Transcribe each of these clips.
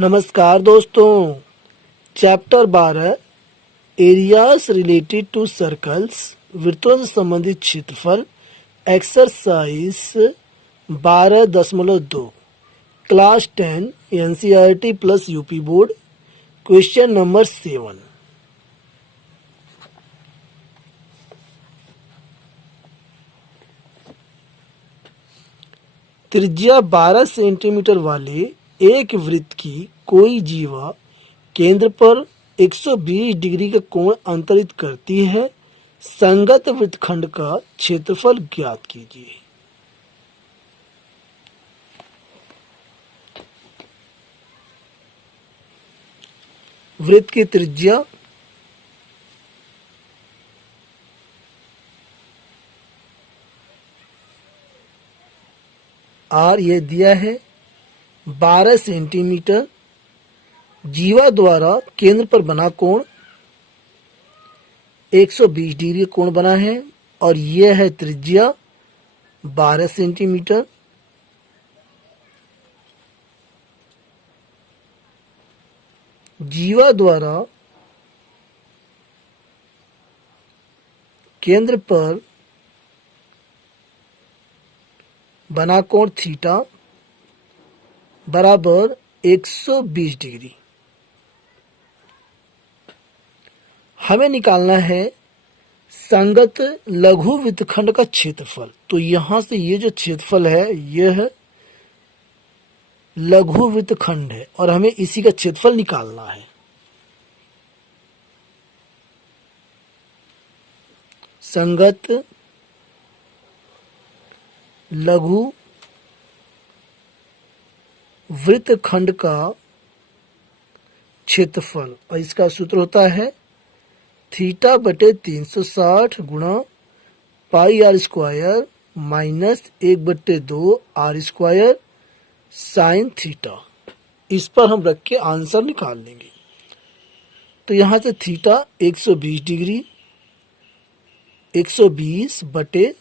नमस्कार दोस्तों। Chapter 12 areas related to circles वृत्तों से संबंधित क्षेत्रफल exercise 12.2 class 10 NCERT plus UP board question number 7। त्रिज्या 12 सेंटीमीटर वाले एक वृत्त की कोई जीवा केंद्र पर 120 डिग्री का कोण अंतरित करती है। संगत वृत्तखंड का क्षेत्रफल ज्ञात कीजिए। वृत्त की त्रिज्या आर ये दिया है 12 सेंटीमीटर। जीवा द्वारा केंद्र पर बना कोण 120 डिग्री कोण बना है और यह है त्रिज्या 12 सेंटीमीटर। जीवा द्वारा केंद्र पर बना कोण थीटा बराबर 120 डिग्री। हमें निकालना है संगत लघु वृत्तखंड का क्षेत्रफल। तो यहां से ये जो क्षेत्रफल है यह लघु वृत्तखंड है और हमें इसी का क्षेत्रफल निकालना है। संगत लघु वृत्तखंड का क्षेत्रफल और इसका सूत्र होता है थीटा बटे 360 गुणा pi R square minus 1/2 R square sine theta. इस पर हम रख के आंसर निकाल लेंगे। तो यहां से थीटा 120 डिग्री 120 बटे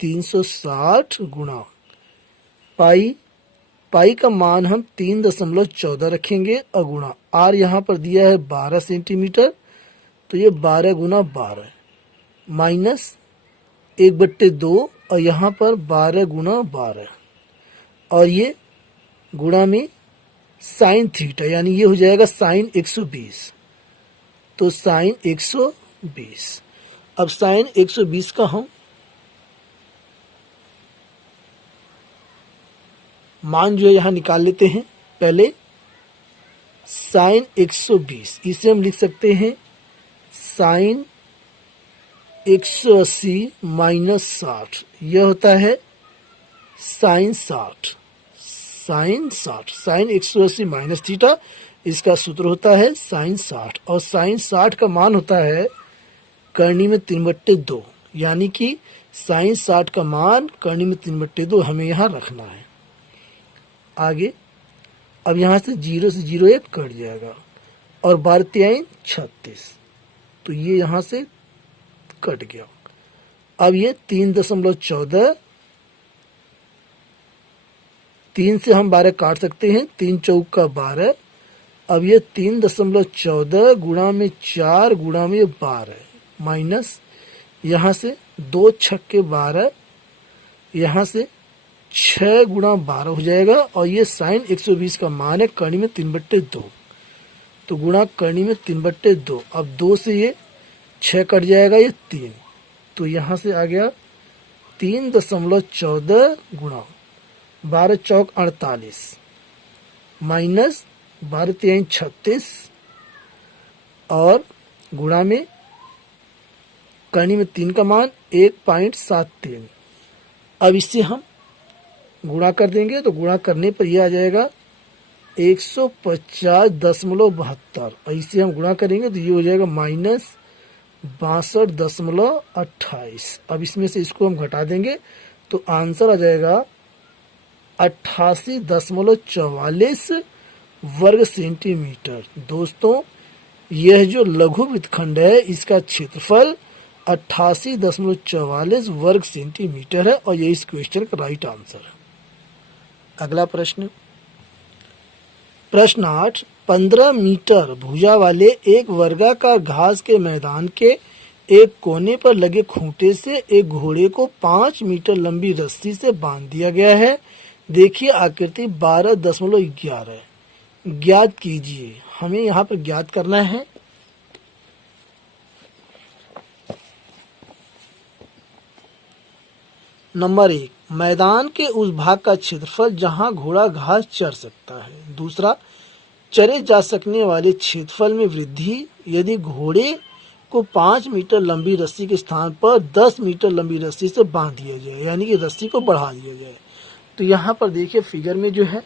360 गुणा पाई का मान हम 3.14 रखेंगे और गुणा आर यहाँ पर दिया है 12 सेंटीमीटर तो ये 12 गुना 12 माइनस 1/2 और यहाँ पर 12 गुना 12 और ये गुणा में साइन थीटा यानी ये हो जाएगा साइन 120। तो साइन 120। अब साइन 120 का हम मान जो है यहाँ निकाल लेते हैं। पहले साइन 120 इसे हम लिख सकते हैं साइन 180 माइनस 60। यह होता है साइन 60। साइन 180 माइनस थीटा इसका सूत्र होता है साइन 60 और साइन 60 का मान होता है करनी में 3/2 यानी कि साइन 60 का मान करनी में 3/2 हमें यहाँ रखना है। आगे अब यहाँ से 0 से 0 एक कट जाएगा और 12 36 तो ये यहाँ से कट गया। अब ये 3.14 3 से हम 12 काट सकते हैं 3 चौक 12। अब ये 3.14 गुणा में 4 गुणा में 12 माइनस यहाँ से 2 छक्के 12 यहाँ से 6 गुणा 12 हो जाएगा और ये साइन 120 का मान है करनी में 3/2 तो गुणा करनी में 3/2। अब 2 से ये 6 कट जाएगा ये 3 तो यहाँ से आ गया 3.14 गुणा 12 चौक 48 माइनस 12 36 और गुणा में करनी में 3 का मान 1.73। अब इससे हम गुणा कर देंगे तो गुणा करने पर यह आ जाएगा 150.72 और इसे हम गुणा करेंगे तो ये हो जाएगा माइनस 62.28। अब इसमें से इसको हम घटा देंगे तो आंसर आ जाएगा 88.44 वर्ग सेंटीमीटर। दोस्तों यह जो लघु वृत्तखंड है इसका क्षेत्रफल 88.44 वर्ग सेंटीमीटर है और ये इस क्वेश्चन का राइट आंसर है। अगला प्रश्न प्रश्न 8, 15 मीटर भुजा वाले एक वर्गाकार घास के मैदान के एक कोने पर लगे खूंटे से एक घोड़े को 5 मीटर लंबी रस्सी से बांध दिया गया है। देखिए आकृति 12.11 ज्ञात कीजिए। हमें यहाँ पर ज्ञात करना है नंबर 1, मैदान के उस भाग का क्षेत्रफल जहां घोड़ा घास चर सकता है। दूसरा, चरे जा सकने वाले क्षेत्रफल में वृद्धि यदि घोड़े को 5 मीटर लंबी रस्सी के स्थान पर 10 मीटर लंबी रस्सी से बांध दिया जाए, यानी कि रस्सी को बढ़ा दिया जाए। तो यहाँ पर देखिए फिगर में जो है,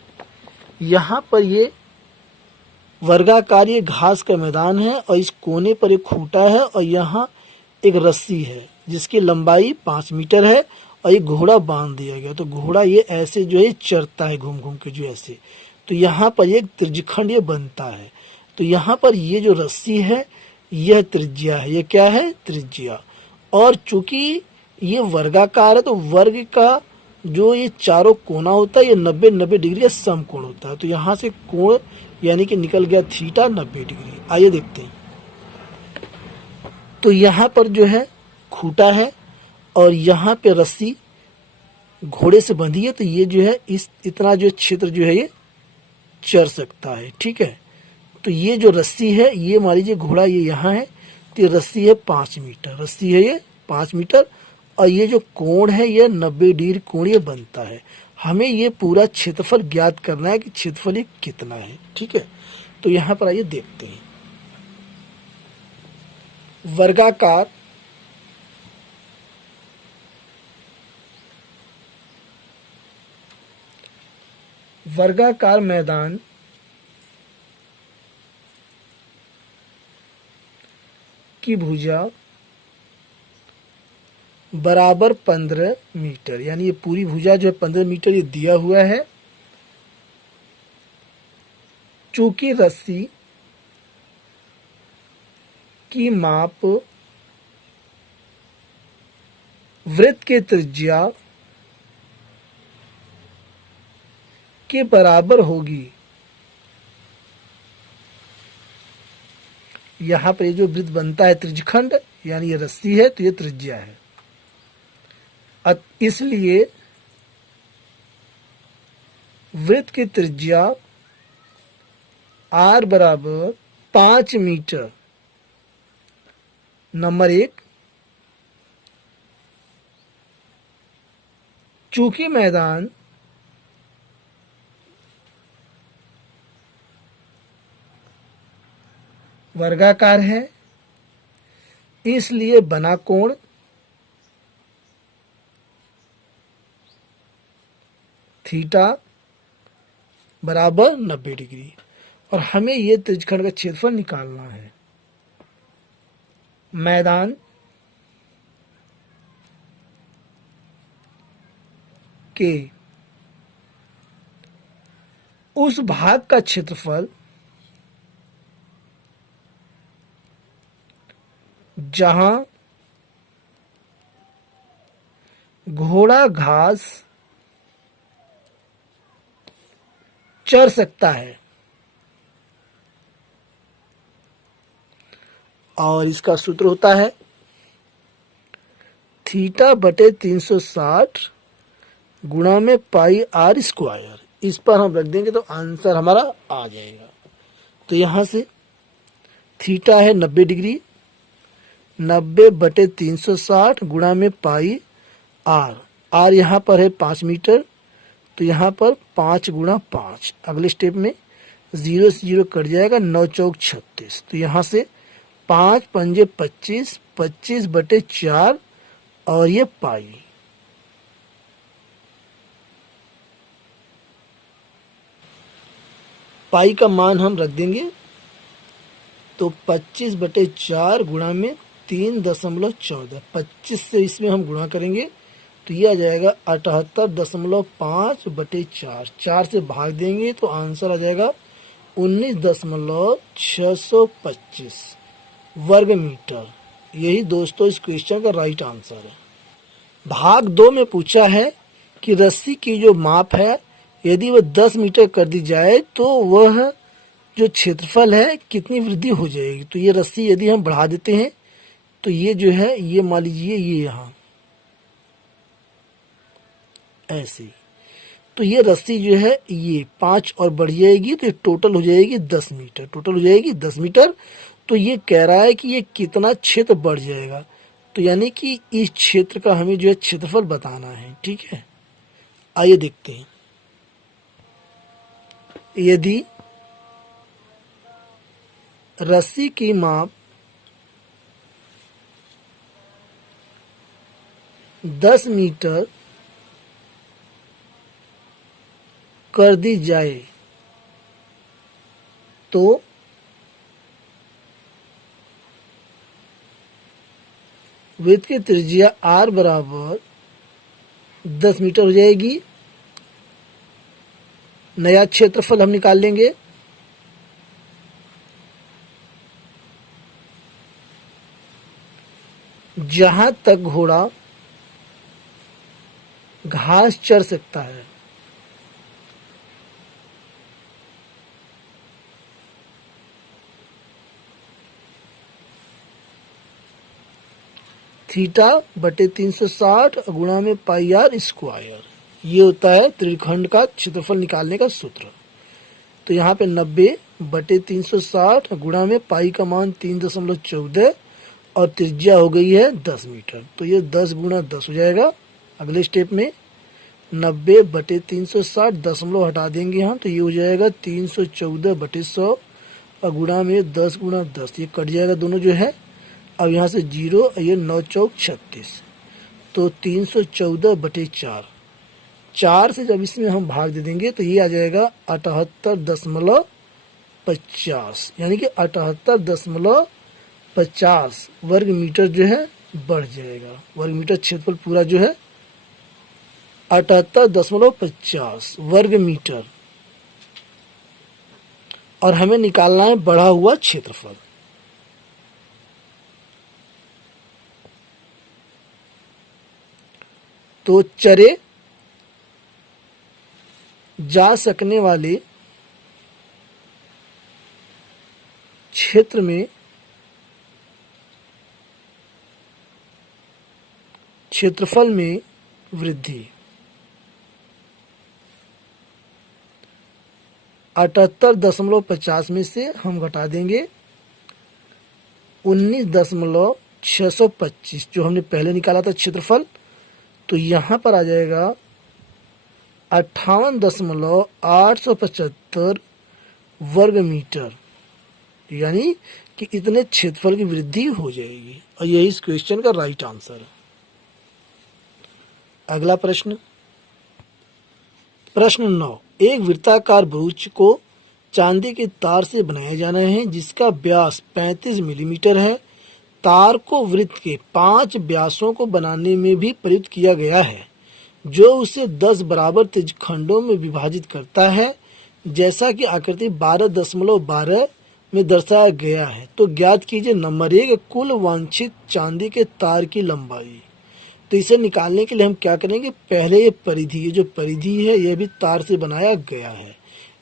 यहाँ पर ये वर्गाकार ये घास का मैदान है और इस कोने पर एक खूंटा है और यहाँ एक रस्सी है जिसकी लंबाई 5 मीटर है और एक घोड़ा बांध दिया गया। तो घोड़ा ये ऐसे जो है चरता है घूम घूम के जो ऐसे। तो यहाँ पर एक त्रिज्यखंड ये बनता है। तो यहाँ पर ये जो रस्सी है यह त्रिज्या है। ये क्या है? त्रिज्या। और चूंकि ये वर्गाकार है तो वर्ग का जो ये चारों कोना होता है ये 90-90 डिग्री का समकोण होता है। तो यहाँ से कोण यानी कि निकल गया थीटा 90 डिग्री। आइए देखते हैं। तो यहाँ पर जो है खूंटा है और यहाँ पे रस्सी घोड़े से बंधी है। तो ये जो है इस इतना जो क्षेत्र जो है ये चर सकता है। ठीक है। तो ये जो रस्सी है ये मान लीजिए घोड़ा ये यहाँ है तो ये रस्सी है 5 मीटर, रस्सी है ये 5 मीटर और ये जो कोण है ये 90 डिग्री कोण ये बनता है। हमें ये पूरा क्षेत्रफल ज्ञात करना है कि क्षेत्रफल ये कितना है। ठीक है। तो यहाँ पर आइए देखते हैं। वर्गाकार मैदान की भुजा बराबर 15 मीटर, यानी ये पूरी भुजा जो है 15 मीटर ये दिया हुआ है। चूंकि रस्सी की माप वृत्त के त्रिज्या के बराबर होगी। यहाँ पर ये जो वृत्त बनता है त्रिज्यखंड यानी ये रस्सी है तो ये त्रिज्या है। इसलिए वृत्त की त्रिज्या r बराबर 5 मीटर। नंबर 1, चूंकि मैदान वर्गाकार है इसलिए बना कोण थीटा बराबर 90 डिग्री और हमें यह त्रिज्यखंड का क्षेत्रफल निकालना है। मैदान के उस भाग का क्षेत्रफल जहां घोड़ा घास चर सकता है और इसका सूत्र होता है थीटा बटे 360 गुणा में पाई r स्क्वायर। इस पर हम रख देंगे तो आंसर हमारा आ जाएगा। तो यहां से थीटा है 90 डिग्री, 90 बटे 360 गुणा में पाई r यहाँ पर है 5 मीटर तो यहाँ पर 5 गुणा 5। अगले स्टेप में 0 से 0 कट जाएगा, 9 चौक 36। तो यहाँ से 5 पंजे 25, 25 बटे 4 और ये पाई। पाई का मान हम रख देंगे तो 25 बटे 4 गुणा में 3.14। 25 से इसमें हम गुणा करेंगे तो ये आ जाएगा 78.5 बटे 4। 4 से भाग देंगे तो आंसर आ जाएगा 19.625 वर्ग मीटर। यही दोस्तों इस क्वेश्चन का राइट आंसर है। भाग 2 में पूछा है कि रस्सी की जो माप है यदि वह 10 मीटर कर दी जाए तो वह जो क्षेत्रफल है कितनी वृद्धि हो जाएगी। तो ये रस्सी यदि हम बढ़ा देते हैं तो ये जो है ये मान लीजिए ये यहाँ ऐसे, तो ये रस्सी जो है ये 5 और बढ़ जाएगी तो ये टोटल हो जाएगी 10 मीटर, टोटल हो जाएगी 10 मीटर। तो ये कह रहा है कि ये कितना क्षेत्र बढ़ जाएगा, तो यानी कि इस क्षेत्र का हमें जो है क्षेत्रफल बताना है। ठीक है, आइए देखते हैं। यदि रस्सी की माप 10 मीटर कर दी जाए तो वृत्त की त्रिज्या r बराबर 10 मीटर हो जाएगी। नया क्षेत्रफल हम निकाल लेंगे। जहां तक घोड़ा घास चर सकता है थीटा बटे 360 गुणा में पाई आर स्क्वायर, ये होता है त्रिखंड का क्षेत्रफल निकालने का सूत्र। तो यहाँ पे 90 बटे 360 गुणा में पाई का मान 3.14 और त्रिज्या हो गई है 10 मीटर। तो ये 10 गुणा 10 हो जाएगा। अगले स्टेप में 90 बटे 360 दशमलव हटा देंगे हम, तो ये हो जाएगा 314 बटे 100 और गुणा में 10 गुणा 10, ये कट जाएगा दोनों जो है। अब यहाँ से 0, ये 9 चौक 36, तो 314 बटे 4 से जब इसमें हम भाग दे देंगे तो ये आ जाएगा 78.50, यानी कि 78.50 वर्ग मीटर जो है बढ़ जाएगा। वर्ग मीटर क्षेत्रफल पूरा जो है 78.50 वर्ग मीटर, और हमें निकालना है बढ़ा हुआ क्षेत्रफल। तो चरे जा सकने वाले क्षेत्र में क्षेत्रफल में वृद्धि 78.50 में से हम घटा देंगे 19.625 जो हमने पहले निकाला था क्षेत्रफल, तो यहाँ पर आ जाएगा 58.875 वर्ग मीटर, यानी कि इतने क्षेत्रफल की वृद्धि हो जाएगी। और यही इस क्वेश्चन का राइट आंसर है। अगला प्रश्न, प्रश्न 9। एक वृत्ताकार ब्रूच को चांदी के तार से बनाया जाना है जिसका व्यास 35 मिलीमीटर है। तार को वृत्त के 5 व्यासों को बनाने में भी प्रयुक्त किया गया है जो उसे 10 बराबर त्रिज्यखंडों में विभाजित करता है जैसा कि आकृति 12.12 में दर्शाया गया है। तो ज्ञात कीजिए नंबर 1 कुल वांछित चांदी के तार की लंबाई। तो इसे निकालने के लिए हम क्या करेंगे, पहले ये परिधि, ये जो परिधि है यह भी तार से बनाया गया है,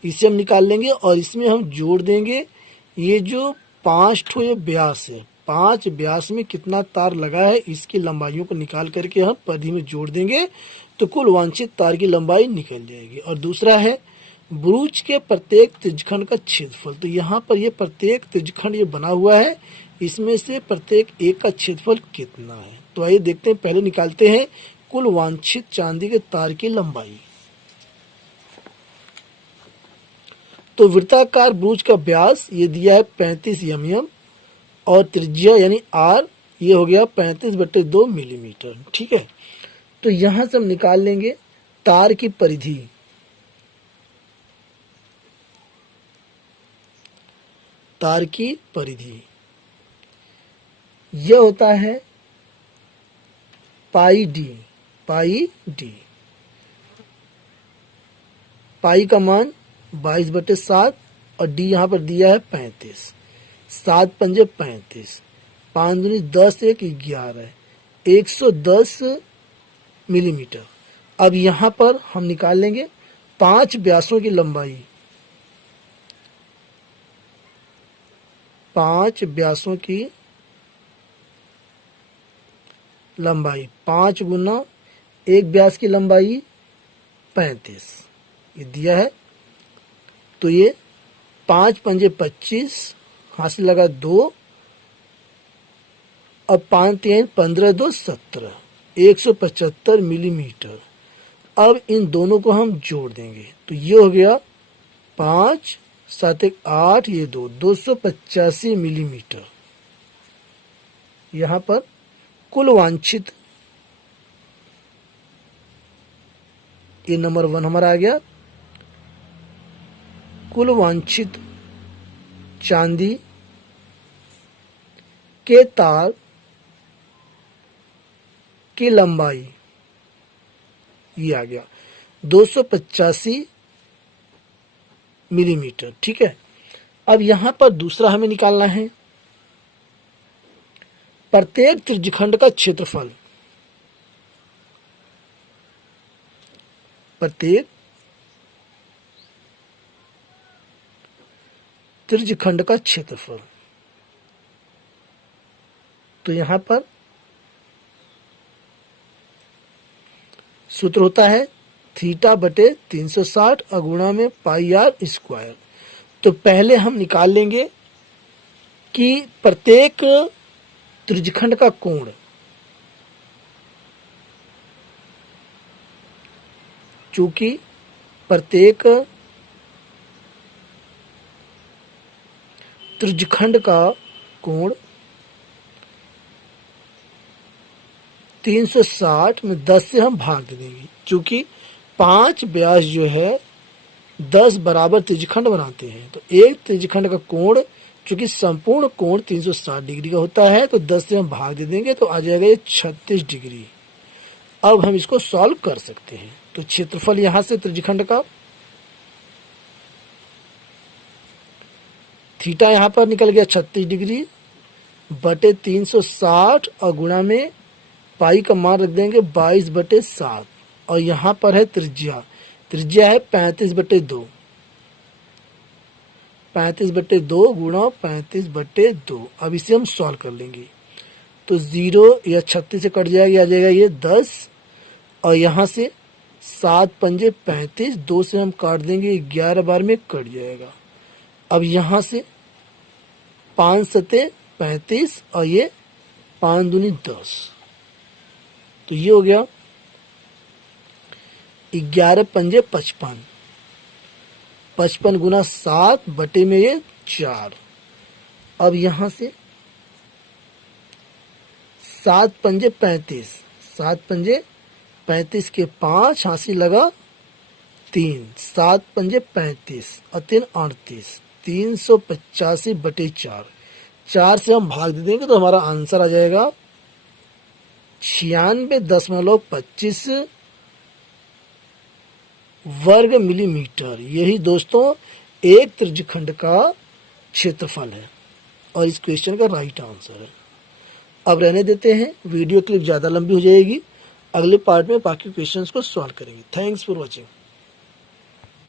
इसे हम निकाल लेंगे और इसमें हम जोड़ देंगे ये जो 5 ठो ये व्यास है, 5 व्यास में कितना तार लगा है इसकी लंबाइयों को निकाल करके हम परिधि में जोड़ देंगे तो कुल वांछित तार की लंबाई निकल जाएगी। और दूसरा है ब्रूच के प्रत्येक त्रिज्यखंड का क्षेत्रफल। तो यहाँ पर ये प्रत्येक त्रिज्यखंड ये बना हुआ है, इसमें से प्रत्येक एक का क्षेत्रफल कितना है। तो आइए देखते हैं, पहले निकालते हैं कुल वांछित चांदी के तार की लंबाई। तो वृत्ताकार ब्रूच का व्यास ये दिया है 35 mm और त्रिज्या यानी r ये हो गया 35/2 मिलीमीटर। ठीक है, तो यहां से हम निकाल लेंगे तार की परिधि। तार की परिधि यह होता है पाई डी। पाई का मान 22/7 और डी यहाँ पर दिया है 35। 7 पंजे 35, 5 दूनी 10, 1 11, 110 मिलीमीटर। अब यहाँ पर हम निकाल लेंगे 5 व्यासों की लंबाई, 5 व्यासों की लंबाई, 5 गुना 1 व्यास की लंबाई 35, ये दिया है। तो ये 5 पंजे 25, हासिल लगा 2, अब 5 3 15 2 17, 175 मिलीमीटर। अब इन दोनों को हम जोड़ देंगे तो ये हो गया 5 7 1 8, ये 285 मिलीमीटर। यहाँ पर कुल वांछित, ये नंबर 1 हमारा आ गया, कुल वांछित चांदी के तार की लंबाई, ये आ गया 285 मिलीमीटर। ठीक है, अब यहां पर दूसरा हमें निकालना है प्रत्येक त्रिज्यखंड का क्षेत्रफल, प्रत्येक त्रिज्यखंड का क्षेत्रफल। तो यहां पर सूत्र होता है थीटा बटे 360 अगुणा में पाई आर स्क्वायर। तो पहले हम निकाल लेंगे कि प्रत्येक त्रिज्यखंड का कोण, चूंकि प्रत्येक त्रिज्यखंड का कोण 360 में 10 से हम भाग दे देंगे, चूंकि 5 व्यास जो है 10 बराबर त्रिज्यखंड बनाते हैं। तो एक त्रिज्यखंड का कोण, चूंकि संपूर्ण कोण 360 डिग्री का होता है, तो 10 से हम भाग दे देंगे तो आ जाएगा ये 36 डिग्री। अब हम इसको सॉल्व कर सकते हैं। तो क्षेत्रफल यहां से त्रिज्यखंड का थीटा यहां पर निकल गया 36 डिग्री बटे 360 और गुणा में पाई का मान रख देंगे 22 बटे 7, और यहां पर है त्रिज्या, त्रिज्या है 35 बटे 2, 35 बटे 2 गुणा 35 बटे 2। अब इसे हम सॉल्व कर लेंगे तो 0 या 36 से कट जाएगा, आ जाएगा ये 10, और यहाँ से 7 पंजे 35, 2 से हम काट देंगे 11 बार में कट जाएगा। अब यहाँ से 5 सते 35 और ये 5 दूनी 10, तो ये हो गया 11 पंजे 55, 55 गुना 7 बटे में ये 4। अब यहां से 7 पंजे 35, 7 पंजे 35 के 5, हासिल लगा 3, 7 पंजे 35 और 3 38, 385 बटे 4। 4 से हम भाग दे देंगे तो हमारा आंसर आ जाएगा 96.25 वर्ग मिलीमीटर। यही दोस्तों एक त्रिज्यखंड का क्षेत्रफल है और इस क्वेश्चन का राइट आंसर है। अब रहने देते हैं, वीडियो क्लिप ज़्यादा लंबी हो जाएगी, अगले पार्ट में बाकी क्वेश्चंस को सॉल्व करेंगे। Thanks for watching.